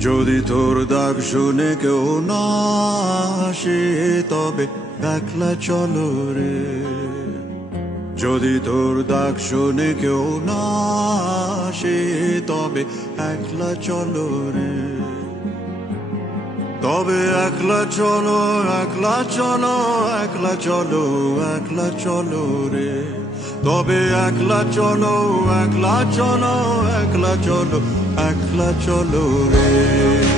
যদি তোর ডাক শুনে কেউ না আসে তবে একলা চলো রে। যদি তোর ডাক শুনে কেউ না আসে তবে একলা চলো রে। তবে একলা চলো, একলা চলো, একলা চলো, একলা চলো রে। তবে একলা চলো, একলা চলো, একলা চলো, একলা চলো রে।